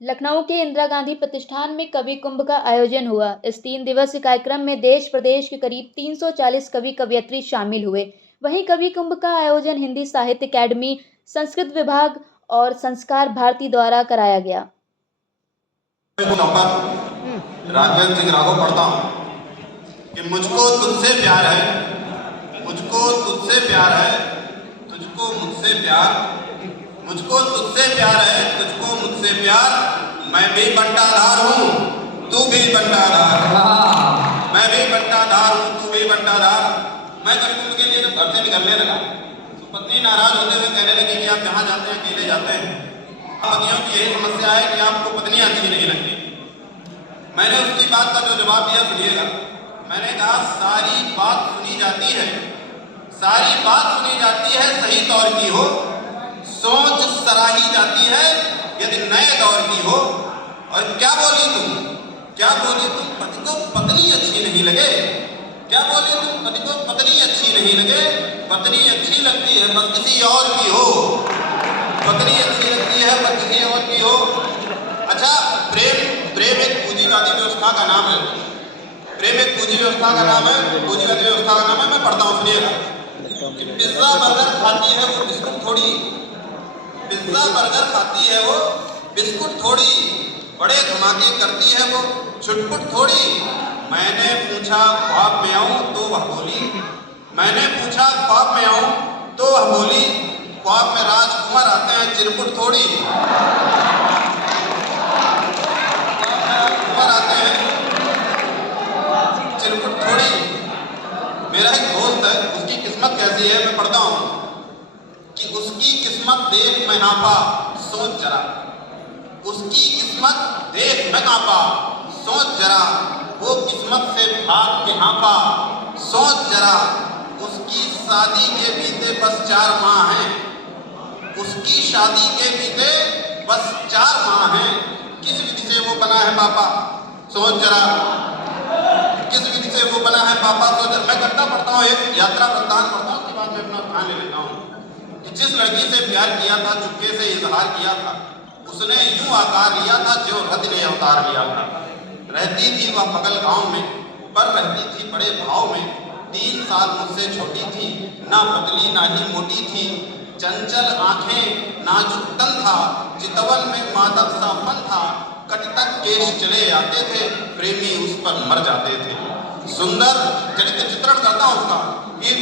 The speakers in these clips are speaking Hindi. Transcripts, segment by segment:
लखनऊ के इंदिरा गांधी प्रतिष्ठान में कवि कुंभ का आयोजन हुआ। इस 3 दिवसीय कार्यक्रम में देश प्रदेश के करीब 340 कवि कवयित्री शामिल हुए। वहीं कवि कुंभ का आयोजन हिंदी साहित्य अकादमी, संस्कृत विभाग और संस्कार भारती द्वारा कराया गया। राघवेंद्र सिंह राघव पढ़ता हूँ कि मुझको तुझसे प्यार है, मुझको तुझसे प्यार है, तुझको मुझसे प्यार, मुझको तुझसे प्यार है, तुझको मुझसे प्यार। मैं भी बंटाधार हूँ, तू भी बंटाधार, मैं भी बंटाधार हूँ, तू भी बंटाधार। मैं कभी कुंभ के लिए जब घर से निकलने लगा तो पत्नी नाराज होते हुए कहने लगी कि आप जहाँ जाते हैं अकेले जाते हैं। पत्नियों की यही समस्या है कि आपको पत्नियां अच्छी नहीं लगती। मैंने उसकी बात का जो जवाब दिया सुनिएगा। मैंने कहा सारी बात सुनी जाती है, सारी बात सुनी जाती है सही दौर की हो, सोच सराही जाती है यदि नए दौर की हो। और क्या बोली तुम, क्या बोली तुम, पति को पत्नी अच्छी नहीं लगे? क्या बोली तुम, पति को पत्नी अच्छी नहीं लगे? पत्नी अच्छी लगती है बस किसी और की हो, पत्नी अच्छी लगती है बस किसी और की हो। अच्छा, प्रेम एक पूंजीवादी व्यवस्था का नाम है, प्रेम एक पूंजी व्यवस्था का नाम है, पूंजीवादी व्यवस्था का नाम है। मैं पढ़ता हूँ सुनिएगा कि पिज्जा बर्गर खाती है वो बिस्कुट थोड़ी, पिज्जा बर्गर खाती है वो बिस्कुट थोड़ी, बड़े धमाके करती है वो छुटपुट थोड़ी। मैंने पूछा ख्वाब में आऊं तो वह बोली, मैंने पूछा ख्वाब में आऊं तो वह बोली, ख्वाब में राजकुमार आते हैं चिरकुट थोड़ी, राजकुमार आते हैं चिरकुट थोड़ी। मेरा एक दोस्त है, उसकी किस्मत कैसी है मैं पढ़ता हूं कि उसकी किस्मत देख मैं हाँपा, सोच जरा, उसकी किस्मत देख मैं कांपा, सोच जरा, वो किस्मत से भाग के हाँपा, सोच जरा। उसकी शादी के बीते बस 4 माह हैं, उसकी शादी के बीते बस 4 माह हैं। किस विधि से वो बना है पापा, सोच जरा, किस विधि से वो बना है पापा, सोच जरा। मैं घटना पढ़ता हूँ, एक यात्रा वृत्तांत पढ़ता हूँ, उसके बाद मैं अपना ध्यान ले लेता हूँ कि जिस लड़की से प्यार किया था, चुपके से इजहार किया था, उसने यूं आकार लिया था जो रति ने अवतार लिया था। रहती थी वह बगल गांव में, पर रहती थी बड़े भाव में। 3 साल मुझसे छोटी थी, ना पतली ना ही मोटी थी, चंचल आंखें नाजुक तन था, चितवन में मादक सा फन था। कटतक केश चले आते थे, प्रेमी उस पर मर जाते थे। सुंदर चरित्र चित्रण करता हूँ उसका कि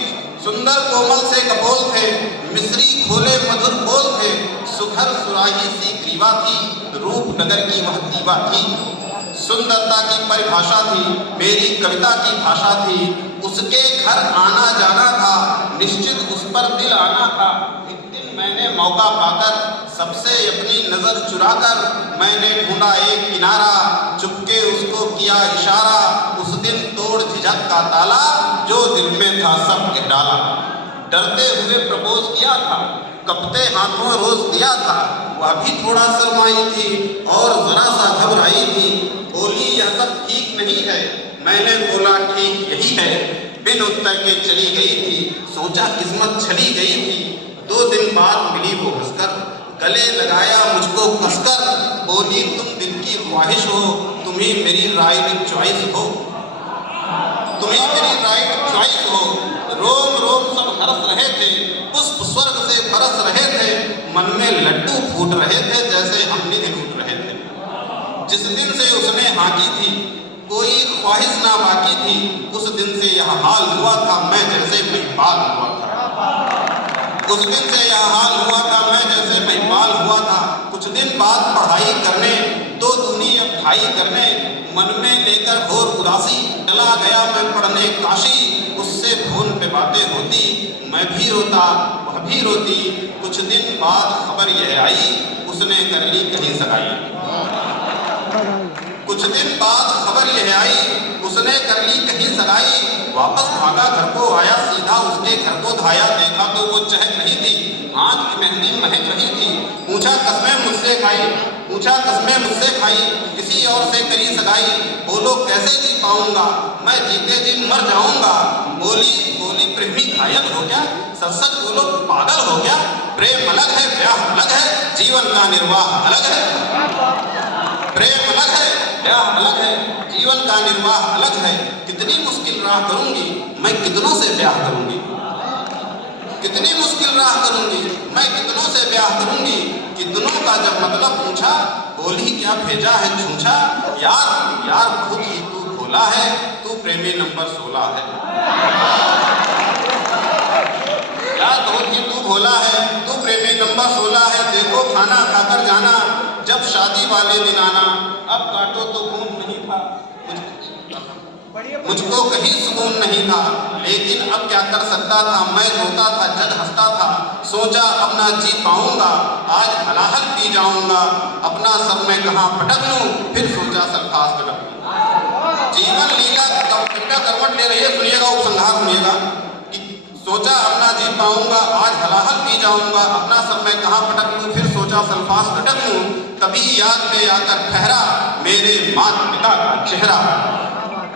सुंदर कोमल से कपोल थे, मिश्री खोले मधुर बोल थे, सुघर सुराही सी ग्रीवा थी, रूप नगर की वह दीवा थी। सुंदरता की परिभाषा थी, मेरी कविता की भाषा थी। उसके घर आना जाना था, निश्चित उस पर दिल आना था। एक दिन मैंने मौका पाकर सबसे अपनी नजर चुराकर मैंने ढूंढा एक किनारा, चुपके उसको किया इशारा। उस दिन तोड़ झिझक का ताला, जो दिल में था सब कह डाला। डरते हुए प्रपोज किया था, कपते हाथों रोज दिया था। वह भी थोड़ा शर्माई थी और जरा सा घबराई थी। बोली यह सब ठीक नहीं है, मैंने बोला ठीक यही है। बिन उत्तर के चली गई थी, सोचा किस्मत चली गई थी। 2 दिन बाद मिली वो हंसकर, गले लगाया मुझको कसकर। बोली तुम दिल की ख्वाहिश हो, तुम्ही मेरी राइट चॉइस हो, तुम्ही मेरी राइट चॉइस हो। रोम रोम सब हरस रहे थे, पुष्प स्वर्ग से बरस रहे थे। मन में लड्डू फूट रहे थे जैसे हम निधि लूट रहे थे। जिस दिन से उसने हाँ की थी, कोई ख्वाहिश ना बाकी थी। उस दिन से यह हाल हुआ था, मैं जैसे महिपाल हुआ था। उस दिन से यह हाल हुआ था, मैं जैसे महिपाल हुआ था। कुछ दिन बाद पढ़ाई करने, 2 दूनी अब ढाई करने। मन में लेकर घोर उदासी, चला गया मैं पढ़ने काशी। उससे फोन पे बातें होती, मैं भी रोता वह भी रोती। कुछ दिन बाद खबर यह आई, उसने कर ली कहीं सगाई। कुछ दिन बाद खबर यह आई, उसने कर ली कहीं सगाई। वापस भागा घर को आया, सीधा उसके घर को धाया। देखा तो वो चहक रही थी, हाथ की मेहंदी महक रही थी। पूछा कसमें मुझसे खाई, पूछा कसमें मुझसे खाई, किसी और से करी सगाई। बोलो कैसे जी पाऊंगा, मैं जीते जी मर जाऊंगा। बोली बोली प्रेमी घायल हो गया, सच सच बोलो पागल हो गया। प्रेम अलग है, ब्याह अलग है, जीवन का निर्वाह अलग है। प्रेम अलग है, ब्याह अलग है, जीवन का निर्वाह अलग है। कितनी मुश्किल राह करूंगी मैं, कितनों से ब्याह करूंगी। कितनी मुश्किल राह करूंगी मैं, कितनों से ब्याह करूंगी। कितनों का जब मतलब पूछा, बोली क्या भेजा है छूछा। यार यार खुद ही तू भोला है, तू प्रेमी नंबर 16 है। यार खुद ही तू भोला है, तू प्रेमी नंबर 16 है। देखो खाना खाकर जाना, जब शादी वाले दिन आना। अब काटो तो खून नहीं था, मुझको कहीं सुकून नहीं था, लेकिन अब क्या कर सकता था। मैं रोता था, जग हंसता था। सोचा अब ना जी पाऊंगा, आज हलाहल पी जाऊंगा। अपना सब मैं कहाँ पटक लूं, फिर सोचा सल्फास कटक लूं। जीवन लीला कविता करवट ले रही है, सुनिएगा उपसंहार सुनिएगा। सोचा अब ना जी पाऊंगा, आज हलाहल पी जाऊंगा। अपना सब मैं कहाँ पटक लूं, फिर सोचा सल्फास कटक लूं। तभी याद में आकर ठहरा मेरे माता पिता का चेहरा।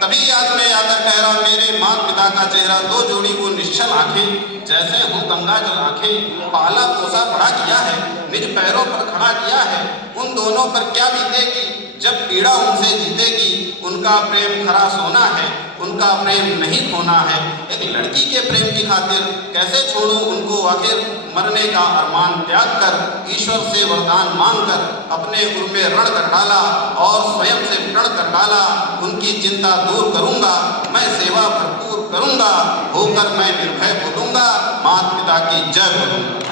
तभी याद में आकर ठहरा मेरे माता पिता का चेहरा। दो जोड़ी वो निश्चल आंखें, जैसे हो गंगा जल आंखें। पाला पोसा बड़ा किया है, निज पैरों पर खड़ा किया है। उन दोनों पर क्या बीतेगी जब पीड़ा उनसे जीतेगी। उनका प्रेम खरा सोना है, उनका प्रेम नहीं खोना है। एक लड़की के प्रेम की खातिर कैसे छोड़ूं उनको आखिर। मरने का अरमान त्याग कर, ईश्वर से वरदान मांगकर, अपने उर में रण कर डाला और स्वयं से प्रण कर डाला। उनकी चिंता दूर करूंगा, मैं सेवा भरपूर करूंगा। होकर मैं निर्भय बोलूंगा, माता पिता की जय बोलूंगा।